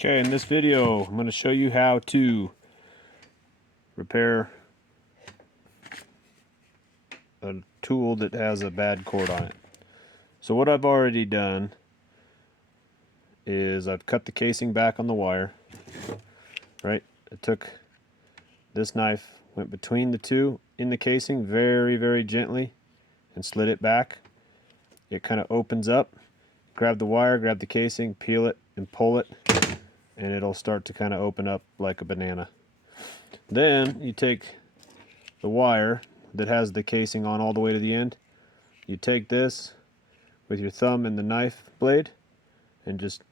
Okay, in this video, I'm going to show you how to repair a tool that has a bad cord on it. So what I've already done is I've cut the casing back on the wire, right? I took this knife, went between the two in the casing very, very gently and slid it back. It kind of opens up. Grab the wire, grab the casing, peel it and pull it, and it'll start to kind of open up like a banana. Then you take the wire that has the casing on all the way to the end. You take this with your thumb and the knife blade and just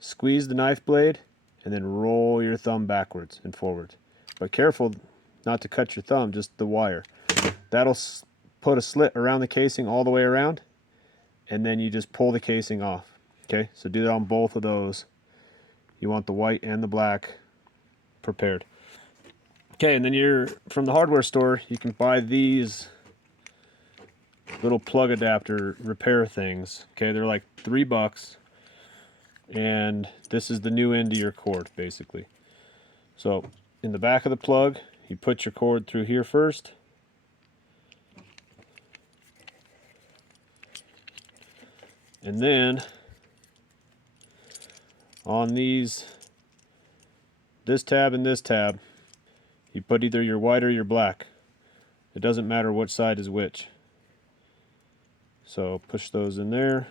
squeeze the knife blade and then roll your thumb backwards and forwards. But careful not to cut your thumb, just the wire. That'll put a slit around the casing all the way around, and then you just pull the casing off. Okay, so do that on both of those. You want the white and the black prepared. Okay, and then you're from the hardware store, you can buy these little plug adapter repair things. Okay, they're like $3, and this is the new end of your cord basically. So in the back of the plug, you put your cord through here first, and then on this tab and this tab, you put either your white or your black. It doesn't matter which side is which. So push those in there,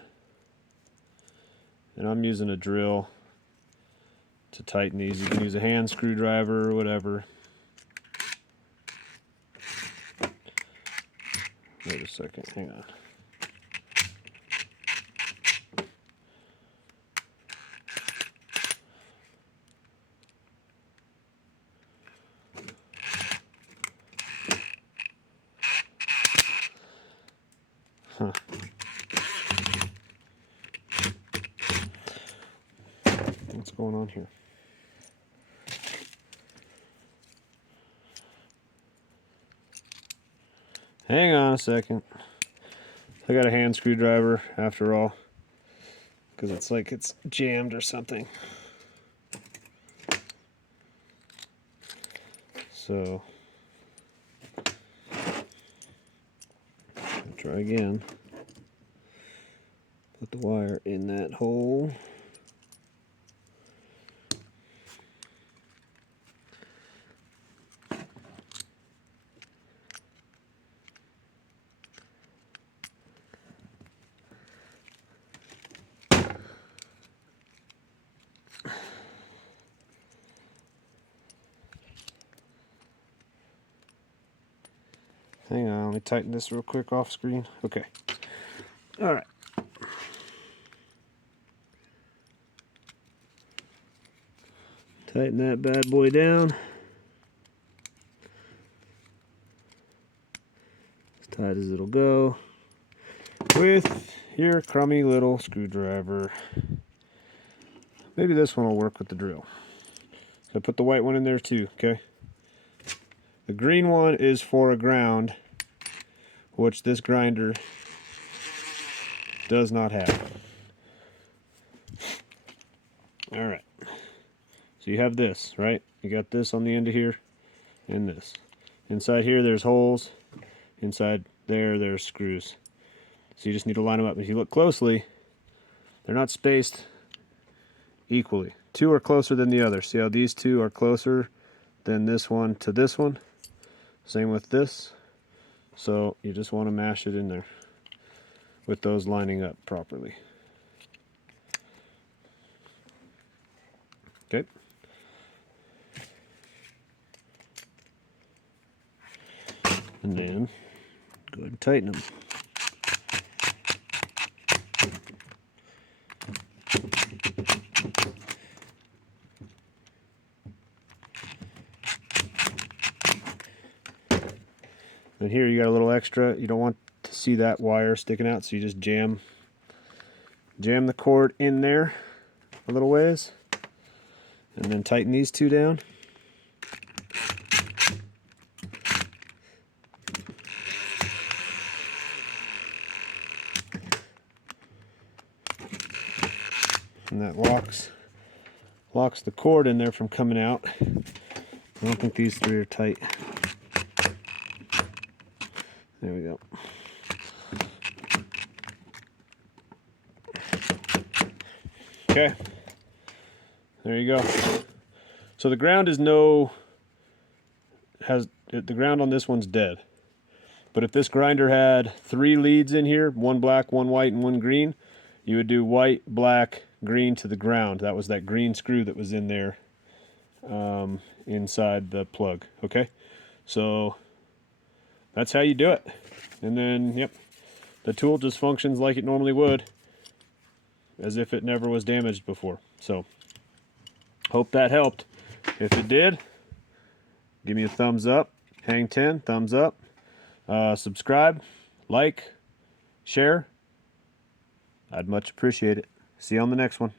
and I'm using a drill to tighten these. You can use a hand screwdriver or whatever. Wait a second, hang on. Huh. What's going on here? Hang on a second. I got a hand screwdriver after all, because it's like it's jammed or something. So I'll try again. Put the wire in that hole. Hang on, let me tighten this real quick off screen. Okay. All right. Tighten that bad boy down. As tight as it'll go. With your crummy little screwdriver. Maybe this one will work with the drill. So I put the white one in there too, okay? The green one is for a ground, which this grinder does not have. Alright. So you have this, right? You got this on the end of here, and this. Inside here there's holes. Inside there's screws. So you just need to line them up. If you look closely, they're not spaced equally. Two are closer than the other. See how these two are closer than this one to this one? Same with this. So you just want to mash it in there with those lining up properly. Okay. And then go ahead and tighten them. And here you got a little extra. You don't want to see that wire sticking out, so you just jam the cord in there a little ways, and then tighten these two down. And that locks locks the cord in there from coming out. I don't think these three are tight. There we go. Okay, there you go. So the ground is the ground on this one's dead. But if this grinder had 3 leads in here, 1 black, 1 white, and 1 green, you would do white, black, green to the ground. That was that green screw that was in there inside the plug. Okay, so that's how you do it. And then, yep, the tool just functions like it normally would, as if it never was damaged before. So, hope that helped. If it did, give me a thumbs up. Hang 10, thumbs up. Subscribe, like, share. I'd much appreciate it. See you on the next one.